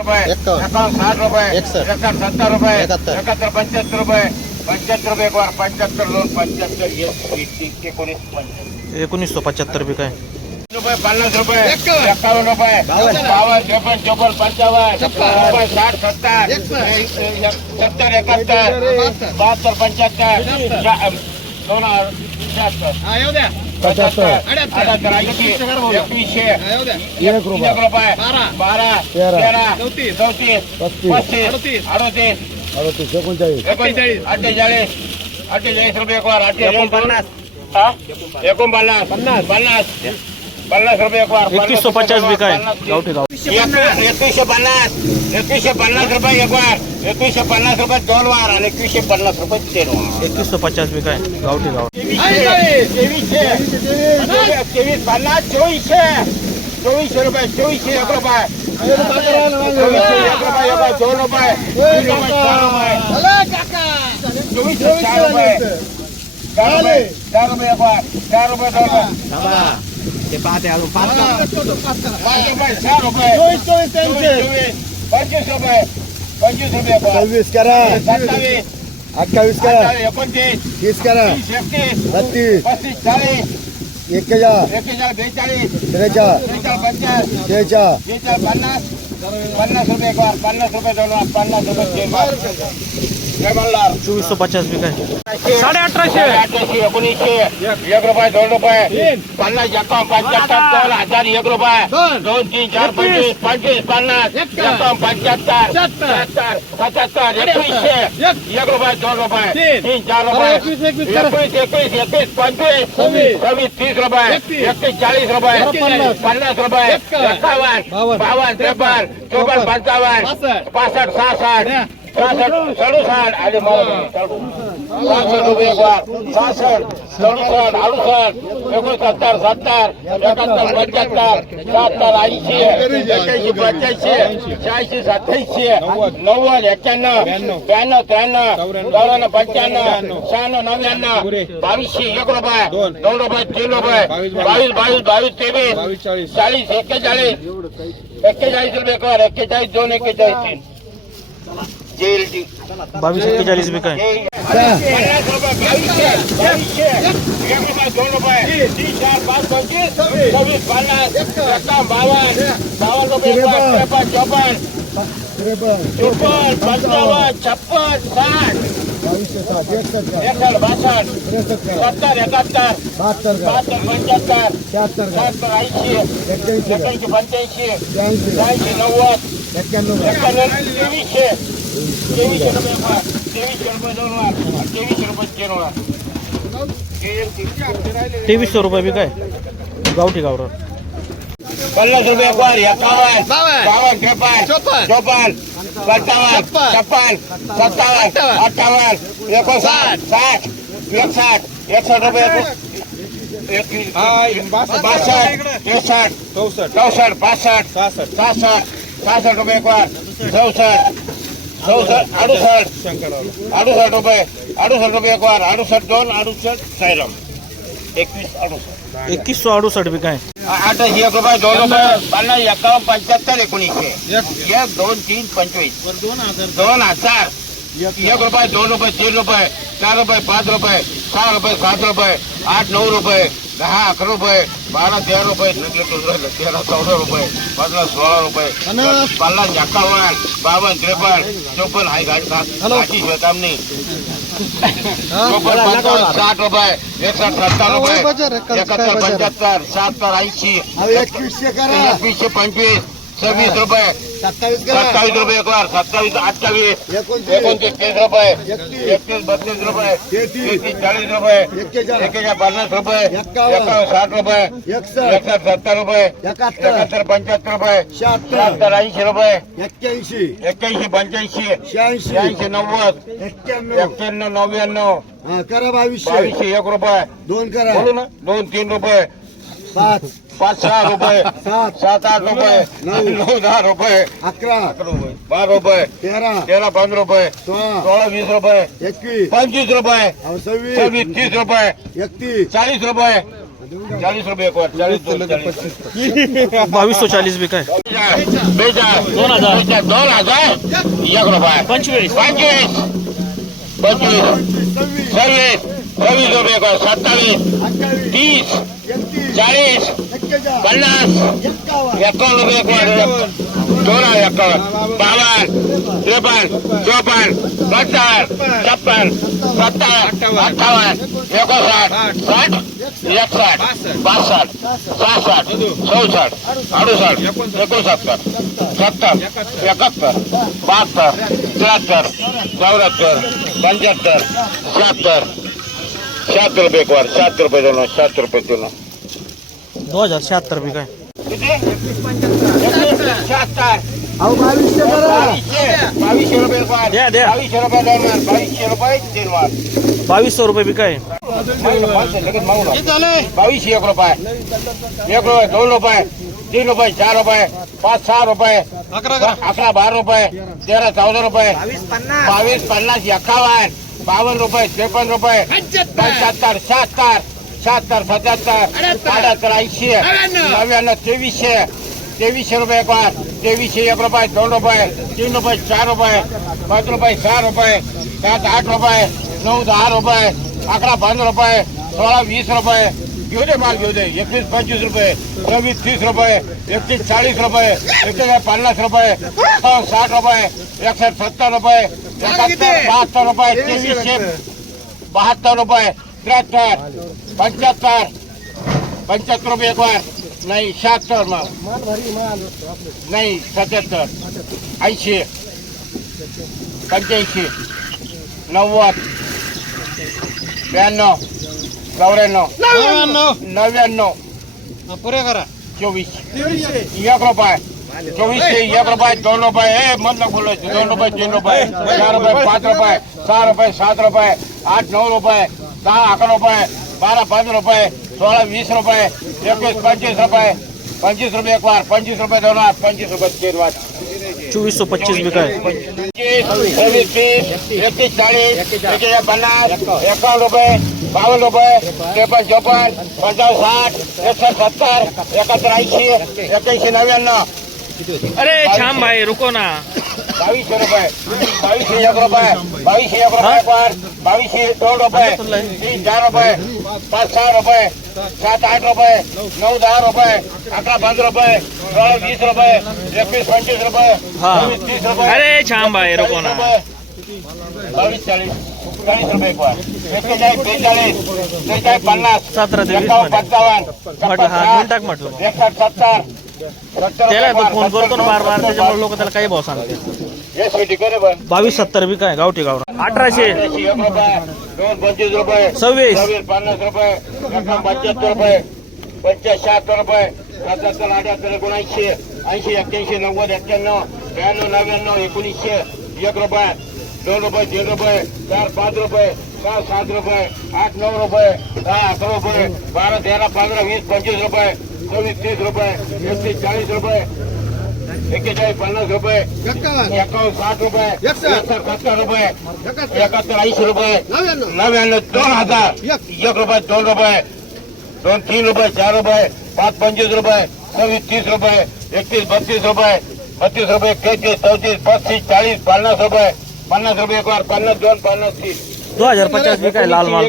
रुपये एकावन्न. एकावन्न साठ रुपये सत्तर रुपये एकाहत्तर. एकाहत्तर पंच्याहत्तर रुपये पंच्याहत्तर रुपये एक वार पंच्याहत्तर दोन पंच्याहत्तर एकोणीस पंच्याहत्तर काय? रुपये पन्नास रुपये एकावन्न. रुपये बावन्न. बावन्न त्रेपन्न चौपन्न पंचावन्न रुपये साठ सत्तर सत्तर एकाहत्तर बहात्तर। पंच्याहत्तर दोन हज़ार एकवीसशे एक रुपये। बारा तेरा चौतीस। पस्तीस अडतीस। एकोणचाळीस अठ्ठेचाळीस अठ्ठेचाळीस रुपये एक वार अठ्ठेचाळीस? एकोणपन्नास पन्नास। पन्नास पन्नास रुपये एक वार एकतीसशे पचास एकवीसशे पन्नास। एकवीसशे पन्नास रुपये एक वार એકવીસો પચાસ રૂપિયા દોઢ વાર અને એકવીસો પચાસ રૂપિયા તેર વાર એકવીસો પચાસ રૂપિયા ચોવીસ રૂપિયા ચોવીસ છે રૂપિયા ચોવીસો રૂપિયા પાંચ રૂપિયા પાંચ રૂપિયા ચાર રૂપિયા પચીસ રૂપિયા एक पंचवीस रुपये एक. सव्वीस करा सत्तावीस अठ्ठावीस करा तीस करा बत्तीस पस्तीस चाळीस एक्केचाळ एकेचाळीस बेचाळीस त्रेचाळ त्रेचाळीस पंचाळीस त्रेचाळ बेचाळीस पन्नास एक पन्नास रुपये मल्हार चोवीसशे पचास बी काय साडे अठराशे अठराशे एकोणीसशे एक रुपये दोन रुपये पन्नास एकावन्न पंच्याहत्तर दोन हज़ार एक रुपये दोन तीन चार पंचवीस पंचवीस पन्नास एकावन्न पंच्याहत्तर सत्तर सत्याहत्तर एकवीसशे एक रुपये दोन रुपये तीन चार रुपये एकवीस एकवीस एकवीस पंचवीस सव्वीस तीस रुपये एकतीस चाळीस रुपये पन्नास रुपये एकावन्न बावन्न त्रेपन्न चौपन्न पंचावन्न पासष्ट सहासष्ट સડુસાડ આજે એકવીસ સત્તર સત્તર એકાત્તર પંચોતેર સત્તર એસી એક્યાસી પંચ્યાસી છ્યાસી સત્યાસી નવ્વાદ એક્યાણું બ્યાણું ત્રાણું ચોરાણું પંચાણું છાણું નવ્યાણું બાવીસી એક રૂપિયા દોઢ રૂપિયા ત્રણ રૂપિયા બાવીસ બાવીસ બાવીસ ત્રેવીસ ચાલીસ એકેચાળીસ એકેચાળીસ રૂપિયા बावीस एक्केचाळीस बी काय पन्नास रुपये बावीसशे बावीसशे एक रुपये दोन रुपये तीन चार पाच पंचवीस सव्वीस पन्नास एकावन्न बावन्न बावन्न रुपये त्रेपन्न चौपन्न चोपन्न पंचावन्न छप्पन साठ एकसष्ट सत्तर एकाहत्तर बहात्तर पंच्याहत्तर शहात्तर ऐंशी एक्याऐंशी पंच्याऐंशी शहाऐंशी नव्वद एक्क्याण्णव तेवीसशे तेवीसशे रुपये तेवीसशे रुपये दोन वार तेवीसशे रुपये तीन वार तेवीसशे रुपये बी काय? गावठी गावरान पन्नास रुपये वार एकावन्न बावन्न. त्रेपन्न चोपन्न पंचावन्न छप्पन. सत्तावन्न. अठ्ठावन्न. एकोणसाठ. साठ. एकसाठ. एकसष्ट रुपये. बासष्ट. त्रेसष्ट चौसष्ट. पासष्ट. सहासष्ट. सहासष्ट. रुपये एक चौसष्ट. चौसष्ट अडुसष्ट अडुसष्ट रुपये अडुसष्ट रुपये दोन रुपये पन्नास एकावन्न पंच्याहत्तर एकोणीसशे एक दोन तीन पंचवीस हज़ार एक रुपये दोन रुपये तीन रुपये चार रुपये पाच रुपये છ રૂપિયા સાત રૂપિયા આઠ નવ રૂપિયા દહ અકર રૂપિયા બાર તેર રૂપિયા તેર ચૌદ રૂપિયા પંદર સોળ રૂપિયા પલ્લા એકાવન બાવન ત્રેપન ચોપન હાઈ ગાડી સાચી છે તમને. ચોપન પંચાવન સાઠ રૂપિયા એકસઠ સત્તર રૂપિયા. એકોતેર પંચોતેર સાતર એસી એકવીસો પંચવીસ. सव्वीस रुपये. सत्तावीस रुपये एक वार सत्तावीस अठ्ठावीस एकोणतीस. तीस रुपये. एकतीस. बत्तीस रुपये. तेहतीस. चाळीस रुपये. एकेचाळीस पन्नास रुपये. एकावन्न. साठ रुपये. एकसष्ट. सत्तर रुपये. एकाहत्तर. पंच्याहत्तर रुपये. शहात्तर. ऐंशी रुपये. एक्क्याऐंशी. एक्क्याऐंशी पंच्याऐंशी. शहाऐंशी. शहाऐंशी नव्वद. एक्क्याण्णव. नव्याण्णव. करा बावीसशे. बावीसशे एक रुपये. दोन करा. दोन तीन रुपये. पाच. पाच सहा रुपये सात सात आठ रुपये नऊ. नऊ दहा रुपये अकरा अकरा रुपये बारा रुपये तेरा तेरा पंधरा रुपये सोळा वीस रुपये एकवीस पंचवीस रुपये अहो, सव्वीस सव्वीस तीस रुपये एकतीस चाळीस रुपये चाळीस रुपये एक वर चाळीस दोन चाळीस बावीसशे चाळीस बी काय दोन हज़ार. दोन हज़ार? एक रुपये पंचवीस। पंचवीस। पंचवीस। सव्वीस सव्वीस रुपये सत्तावीस। तीस। चाळीस एक्केचाळीस पन्नास. एकावन्न रुपये एक वर दोन हजार एकावन्न. बावन्न त्रेपन्न. चोपन्न. पंचावन्न छप्पन. सत्तर. अठ्ठावन्न. एकोणसाठ. साठ. एकसाठ बासष्ट. सहासष्ट. चौसष्ट. अडुसष्ट. एकोणसत्तर. सत्तर. एकाहत्तर. बहात्तर. त्र्याहत्तर. चौऱ्याहत्तर. पंच्याहत्तर. शहात्तर. शहात्तर रुपये एक वर. रुपये दोन शहात्तर रुपये तीन करा हज़ार बावीसशे रुपये. द्या, द्या. बावीसशे रुपये दोन वर बावीसशे रुपये तीन वर बावीसशे रुपये बी काय लगेच मागू नका. बावीसशे एक रुपये एक रुपये दोन रुपये तीन रुपये चार रुपये पाच सहा रुपये अकरा बारा रुपये तेरा चौदा रुपये बावीस पन्नास एकावन्न बावन्न रुपये त्रेपन्न रुपये पंच्याहत्तर शहात्तर સત્તર સત્યાત્તર અડતર આઈસી નવ્યાણું ત્રેવીસે. ત્રેવીસે રૂપિયા એકવાર. ત્રેવીસે એક રૂપિયા ત્રણ રૂપિયા ત્રણ રૂપિયા ચાર રૂપિયા પાંચ રૂપિયા ચાર રૂપિયા સાત આઠ રૂપિયા નવ દસ રૂપિયા આકડા પાંચ રૂપિયા સોળા વીસ રૂપિયા. ગયો દે માલ ગયો દે. એકવીસ પચીસ રૂપિયા ચોવીસ ત્રીસ રૂપિયા એકવીસ ચાલીસ રૂપિયા એકવીસ પચાસ રૂપિયા એકસો સાઠ રૂપિયા એકસો સત્તર રૂપિયા એકાત્તર બહાત્તર રૂપિયા ત્રેવીસ બહાત્તર રૂપિયા त्र्याहत्तर पंच्याहत्तर पंच्याहत्तर रुपये एक वार नाही शहात्तर मग नाही सत्याहत्तर ऐंशी पंच्याऐंशी नव्वद ब्याण्णव चौऱ्याण्णव नव्याण्णव पुरे करा चोवीस एक रुपये चोवीसशे एक रुपये दोन रुपये हे मधलं बोलायचं दोन रुपये तीन रुपये चार रुपये पाच रुपये सहा रुपये सात रुपये आठ नऊ रुपये दहा अकरा रुपये बारा पाच रुपये सोळा वीस रुपये एकवीस पंचवीस रुपये पंचवीस रुपये एक वार पंचवीस रुपये दोन वार पंचवीस रुपये तीन वार चोवीसशे पच्चीस बी काय सव्वीस तीस एकतीस चाळीस एकशे पन्नास एकावन्न रुपये बावन्न रुपये त्रेपन्न चोपन्न पंचावन्न साठ एकसष्ट सत्तर एकाहत्तर ऐंशी एक्याऐंशी नव्याण्णव अरे छान भाई रुको ना बावीसशे रुपये बावीसशे एक रुपये बावीसशे एक रुपये पर बावीसशे दोन रुपये तीन चार रुपये पाच सहा रुपये सात आठ रुपये नऊ दहा रुपये अकरा पंधरा रुपये सोळा वीस रुपये एकवीस पंचवीस रुपये. सव्वीस तीस रुपये अरे छान ना बावीस चाळीस चाळीस रुपये पर एक्केचाळीस बेचाळीस त्रेचाळीस पन्नास सतरा. पंचावन्न टाक म्हटलं सत्तर त्याला फोन करतो ना बार बार त्याच्यामुळे लोक त्याला काही भाव सांगते बावीस सत्तर बी काय गावठी गाव अठराशे. एकशे एक रुपये दोन पंचवीस रुपये सव्वीस. सव्वीस पन्नास रुपये पंच्याहत्तर रुपये पंच्याऐंशी शहात्तर रुपये सत्याहत्तर अठ्याहत्तर एकोणऐंशी ऐंशी एक्क्याऐंशी नव्वद एक्क्याण्णव ब्याण्णव नव्याण्णव एकोणीसशे एक रुपये दोन रुपये तीन रुपये चार पाच रुपये सहा सात रुपये आठ नऊ रुपये दहा अकरा रुपये बारा तेरा पंधरा वीस पंचवीस रुपये सव्वीस तीस रुपये एकतीस चाळीस रुपये एक्केचाळीस पन्नास रुपये। एक्कावन्न एकावन्न साठ रुपये। सत्तर रुपये। एकाहत्तर। एकाहत्तर ऐंशी रुपये। नव्याण्णव। नव्याण्णव दोन हज़ार। एक. रुपये दोन रुपये। दोन तीन रुपये चार रुपये। पाच पंचवीस रुपये। सव्वीस तीस रुपये। एकतीस बत्तीस रुपये। बत्तीस रुपये तेहतीस चौतीस पस्तीस चाळीस पन्नास रुपये। पन्नास रुपये एक बार पन्नास दोन पन्नास तीस। दो हज़ार पचास लाल माल।